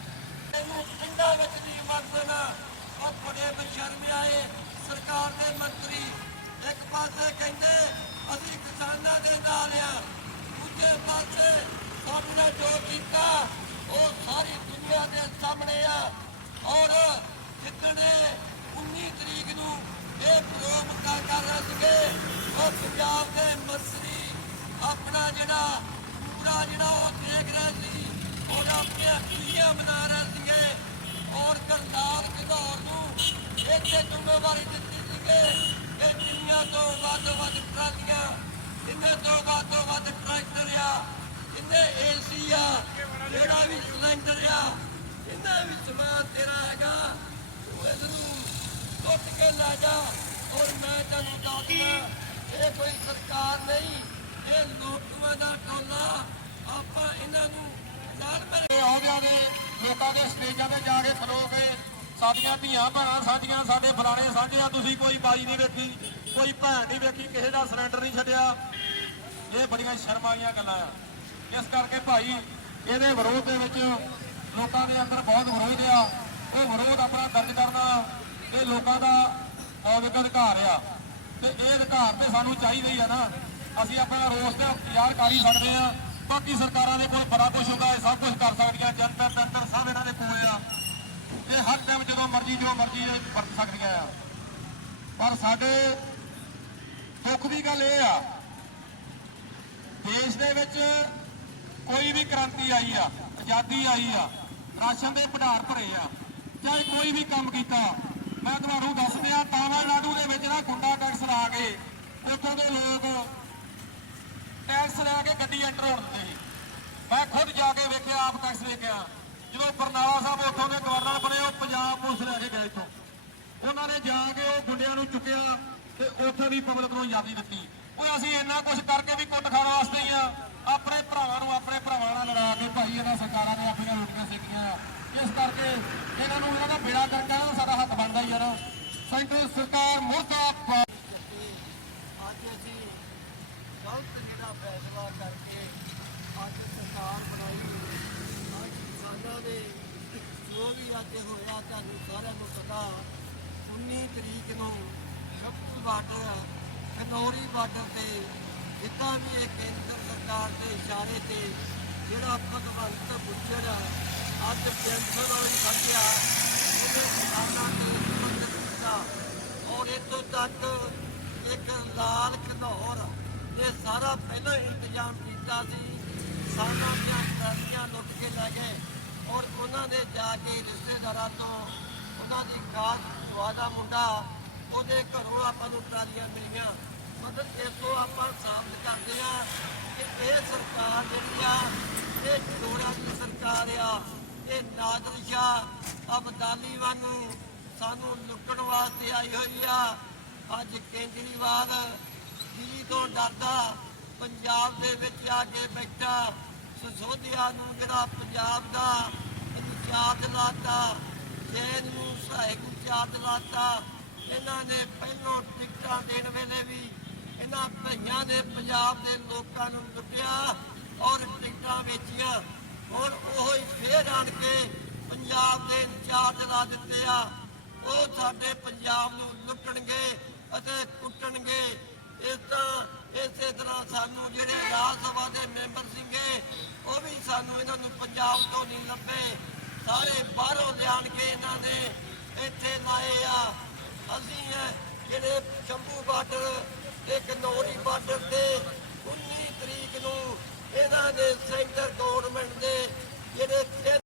ਪਿੰਡਾਂ ਵਿੱਚ ਨਹੀਂ ਮੰਨਣ ਉਹ ਬੜੇ ਬੇਸ਼ਰਮ ਆਏ ਸਰਕਾਰ ਦੇ ਮੰਤਰੀ ਇੱਕ ਪਾਸੇ ਕਹਿੰਦੇ ਅਸੀਂ ਕਿਸਾਨਾਂ ਦੇ ਨਾਲ ਆ ਦੂਜੇ ਪਾਸੇ ਸਾਹਮਣੇ ਜੋ ਕੀਤਾ ਉਹ ਸਾਰੀ ਦੁਨੀਆ ਦੇ ਸਾਹਮਣੇ ਆ। ਆਪਣਾ ਜਿਹੜਾ ਪੂਰਾ ਜਿਹੜਾ ਉਹ ਦੇਖ ਰਹੇ ਸੀ ਔਰ ਆਪਣੀਆਂ ਖੁਸ਼ੀਆਂ ਮਨਾ ਰਹੇ ਸੀਗੇ। ਔਰ ਕਰਤਾਰ ਘਨੌਰ ਨੂੰ ਇੱਥੇ ਜ਼ਿੰਮੇਵਾਰੀ ਦਿੱਤੀ ਸੀਗੇ ਕਿ ਦੁਨੀਆ ਤੋਂ ਵੱਧ ਵੱਧ ਟਰਾਲੀਆਂ ਇੰਨੇ ਤੋਂ ਵੱਧ ਵੱਧ ਟਰੈਕਟਰ ਆ ਇੰਨੇ ਏਸੀ ਆ, ਜਿਹੜਾ ਵੀ ਸਿਲੰਡਰ ਆ ਇੰਨੇ ਵੀ ਸਮਾਨ ਤੇਰਾ ਹੈਗਾ, ਤੂੰ ਇਸ ਨੂੰ ਟੁੱਟ ਕੇ ਲੈ ਜਾ। ਔਰ ਮੈਂ ਤੈਨੂੰ ਦੱਸਦਾ, ਇਹ ਕੋਈ ਸਰਕਾਰ ਨਹੀਂ ਇਹ ਲੋਕਾਂ ਦਾ ਟੋਲਾ ਆਪਾਂ ਇਹਨਾਂ ਨੂੰ ਨਾਲ ਆਉਂਦਿਆਂ ਨੇ ਲੋਕਾਂ ਦੇ ਸਟੇਜਾਂ ਤੇ ਜਾ ਕੇ ਖਲੋ ਕੇ ਸਾਡੀਆਂ ਧੀਆਂ ਭੈਣਾਂ ਸਾਡੀਆਂ ਸਾਡੇ ਫਲਾਣੇ ਸਾਂਝੀਆਂ ਤੁਸੀਂ ਕੋਈ ਬਾਈ ਨਹੀਂ ਵੇਖੀ, ਕੋਈ ਭੈਣ ਨਹੀਂ ਵੇਖੀ, ਕਿਸੇ ਦਾ ਸਿਲੰਡਰ ਨਹੀਂ ਛੱਡਿਆ। ਇਹ ਬੜੀਆਂ ਸ਼ਰਮ ਵਾਲੀਆਂ ਗੱਲਾਂ ਆ। ਇਸ ਕਰਕੇ ਭਾਈ, ਇਹਦੇ ਵਿਰੋਧ ਦੇ ਵਿੱਚ ਲੋਕਾਂ ਦੇ ਅੰਦਰ ਬਹੁਤ ਵਿਰੋਧ ਆ। ਉਹ ਵਿਰੋਧ ਆਪਣਾ ਦਰਜ ਕਰਨਾ ਇਹ ਲੋਕਾਂ ਦਾ ਮੌਲਿਕ ਅਧਿਕਾਰ ਆ। ਤੇ ਇਹ ਅਧਿਕਾਰ ਤੇ ਸਾਨੂੰ ਚਾਹੀਦਾ ਹੀ ਆ ਨਾ। ਅਸੀਂ ਆਪਣਾ ਰੋਸ ਦਾ ਤਿਆਰ ਕਰ ਹੀ ਸਕਦੇ ਆ ਬਾਕੀ ਸਰਕਾਰਾਂ ਦੇ ਕੋਲ ਬੜਾ ਕੁਝ ਹੁੰਦਾ, ਇਹ ਸਭ ਕੁਝ ਕਰ ਸਕਦੀਆਂ। ਜਨਤਾ ਤੰਤਰ ਸਭ ਇਹਨਾਂ ਦੇ ਕੋਲ ਆ। ਇਹ ਹਰ ਟਾਈਮ ਜਦੋਂ ਮਰਜ਼ੀ, ਜੋ ਮਰਜ਼ੀ ਵਰਤ ਸਕਦੀਆਂ ਆ। ਪਰ ਸਾਡੇ ਦੁੱਖ ਦੀ ਗੱਲ ਇਹ ਆ, ਦੇਸ਼ ਦੇ ਵਿੱਚ ਕੋਈ ਵੀ ਕ੍ਰਾਂਤੀ ਆਈ ਆ, ਆਜ਼ਾਦੀ ਆਈ ਆ, ਰਾਸ਼ਨ ਦੇ ਭੰਡਾਰ ਭਰੇ ਆ, ਚਾਹੇ ਕੋਈ ਵੀ ਕੰਮ ਕੀਤਾ, ਮੈਂ ਤੁਹਾਨੂੰ ਦੱਸ ਦਿਆਂ ਤਾਮਿਲਨਾਡੂ ਦੇ ਵਿੱਚ ਨਾ ਗੁੰਡਾ ਟੈਕਸ ਲਾ ਕੇ ਉੱਥੋਂ ਦੇ ਲੋਕ ਐਂਟਰ ਹੋਣ ਦਿੰਦੇ ਮੈਂ ਖੁਦ ਜਾ ਕੇ ਵੇਖਿਆ, ਆਪ ਟੈਕਸ ਵੇਖਿਆ। ਜਦੋਂ ਬਰਨਾਲਾ ਸਾਹਿਬ ਉੱਥੋਂ ਦੇ ਗਵਰਨਰ ਬਣੇ, ਉਹ ਪੰਜਾਬ ਪੁਲਿਸ ਲੈ ਕੇ ਗਏ ਇੱਥੋਂ। ਉਹਨਾਂ ਨੇ ਜਾ ਕੇ ਉਹ ਗੁੰਡਿਆਂ ਨੂੰ ਚੁੱਕਿਆ ਤੇ ਉੱਥੇ ਵੀ ਪਬਲਿਕ ਨੂੰ ਆਜ਼ਾਦੀ ਦਿੱਤੀ। ਓਏ ਅਸੀਂ ਇੰਨਾ ਕੁਝ ਕਰਕੇ ਵੀ ਕੁੱਟ ਖਾਣ ਵਾਸਤੇ ਹੀ ਆ। ਆਪਣੇ ਭਰਾਵਾਂ ਨੂੰ ਆਪਣੇ ਭਰਾਵਾਂ ਨਾਲ ਲੜਾ ਕੇ ਭਾਈ ਇਹਨਾਂ ਸਰਕਾਰਾਂ ਨੇ ਆਪਣੀਆਂ ਲੁੱਟੀਆਂ ਸਿੱਖੀਆਂ। ਇਸ ਕਰਕੇ ਇਹਨਾਂ ਨੂੰ ਇਹਨਾਂ ਦਾ ਬੇੜਾ ਕਰਕੇ ਸਾਡਾ ਹੱਥ ਬਣਦਾ ਯਾਰ ਸੈਂਟਰ ਸਰਕਾਰ ਮੁਰਦਾਬਾਦ। ਅੱਜ ਅਸੀਂ ਗਲਤ ਜਿਹੜਾ ਫੈਸਲਾ ਕਰਕੇ ਅੱਜ ਸਰਕਾਰ ਬਣਾਈ ਅੱਜ ਕਿਸਾਨਾਂ ਦੇ ਜੋ ਵੀ ਅੱਜ ਹੋਇਆ, ਤੁਹਾਨੂੰ ਸਾਰਿਆਂ ਨੂੰ ਪਤਾ 19 ਤਰੀਕ ਨੂੰ ਸ਼ਕਤੀ ਬਾਰਡਰ, ਖਨੌਰੀ ਬਾਰਡਰ ਤੇ ਜਿੱਦਾਂ ਵੀ ਇਹ ਕੇਂਦਰ ਸਰਕਾਰ ਦੇ ਇਸ਼ਾਰੇ ਤੇ ਜਿਹੜਾ ਭਗਵੰਤ ਬੁੱਝੜ ਅੱਜ ਪੈਨਸ਼ਨ ਵਾਲੀ ਸੰਖਿਆ ਉਹਦੇ ਕਿਸਾਨਾਂ ਦੇ ਮਦਦ ਕੀਤਾ। ਔਰ ਇਤੋਂ ਤੱਕ ਇੱਕ ਲਾਲ ਘਨੌਰ ਇਹ ਸਾਰਾ ਪਹਿਲਾਂ ਹੀ ਇੰਤਜ਼ਾਮ ਕੀਤਾ ਸੀ। ਸਾਲਾਂ ਦੀਆਂ ਟਰਾਲੀਆਂ ਲੁੱਟ ਕੇ ਲੈ ਗਏ। ਔਰ ਉਹਨਾਂ ਦੇ ਜਾ ਕੇ ਰਿਸ਼ਤੇਦਾਰਾਂ ਤੋਂ ਉਹਨਾਂ ਦੀ ਖਾਸ ਦੁਆ ਮੁੰਡਾ, ਉਹਦੇ ਘਰੋਂ ਆਪਾਂ ਨੂੰ ਟਰਾਲੀਆਂ ਮਿਲੀਆਂ। ਮਤਲਬ ਇਸ ਤੋਂ ਆਪਾਂ ਸਾਬਤ ਕਰਦੇ ਆ ਕਿ ਇਹ ਸਰਕਾਰ ਜਿਹੜੀ ਆ, ਇਹ ਚੋਰਾਂ ਦੀ ਸਰਕਾਰ ਆ। ਇਹ ਨਾਦਰ ਸ਼ਾਹ ਅਬਦਾਲੀ ਵਾਂਗੂ ਸਾਨੂੰ ਲੁੱਟਣ ਵਾਸਤੇ ਆਈ ਹੋਈ ਆ। ਅੱਜ ਕੇਜਰੀਵਾਲ ਦਿੱਲੀ ਤੋਂ ਡਰਦਾ ਪੰਜਾਬ ਦੇ ਵਿੱਚ ਆ ਕੇ ਬੈਠਾ। ਸਸੋਧਿਆ ਨੂੰ ਜਿਹੜਾ ਪੰਜਾਬ ਦਾ ਚਾਰਜ ਲਾਤਾ, ਜੈਨ ਨੂੰ ਸਹਾਇਕ ਚਾਰਜ ਲਾਤਾ। ਇਹਨਾਂ ਨੇ ਪਹਿਲੋਂ ਟਿਕਟਾਂ ਦੇਣ ਵੇਲੇ ਵੀ ਇਹਨਾਂ ਭਈਆਂ ਨੇ ਪੰਜਾਬ ਦੇ ਲੋਕਾਂ ਨੂੰ ਲੁੱਟਿਆ ਔਰ ਟਿਕਟਾਂ ਵੇਚੀਆਂ। ਹੁਣ ਉਹ ਹੀ ਫੇਰ ਆਣ ਕੇ ਪੰਜਾਬ ਦੇ ਇੰਚਾਰਜ ਲਾ ਦਿੱਤੇ ਆ। ਉਹ ਸਾਡੇ ਪੰਜਾਬ ਨੂੰ ਲੁੱਟਣਗੇ ਅਤੇ ਕੁੱਟਣਗੇ। ਇਸ ਤਰ੍ਹਾਂ, ਇਸੇ ਤਰ੍ਹਾਂ ਸਾਨੂੰ ਜਿਹੜੇ ਰਾਜ ਸਭਾ ਦੇ ਮੈਂਬਰ ਸੀਗੇ, ਉਹ ਵੀ ਸਾਨੂੰ ਇਹਨਾਂ ਨੂੰ ਪੰਜਾਬ ਤੋਂ ਨਹੀਂ ਲੱਭੇ। ਸਾਰੇ ਬਾਹਰੋਂ ਲਿਆਣ ਕੇ ਇਹਨਾਂ ਨੇ ਇੱਥੇ ਲਾਏ ਆ। ਅਸੀਂ ਜਿਹੜੇ ਸ਼ੰਭੂ ਬਾਰਡਰ ਤੇ ਕਨੌਰੀ ਬਾਰਡਰ ਤੇ 19 ਤਰੀਕ ਨੂੰ ਇਹਨਾਂ ਦੇ ਸੈਂਟਰ ਗਵਰਨਮੈਂਟ ਦੇ ਜਿਹੜੇ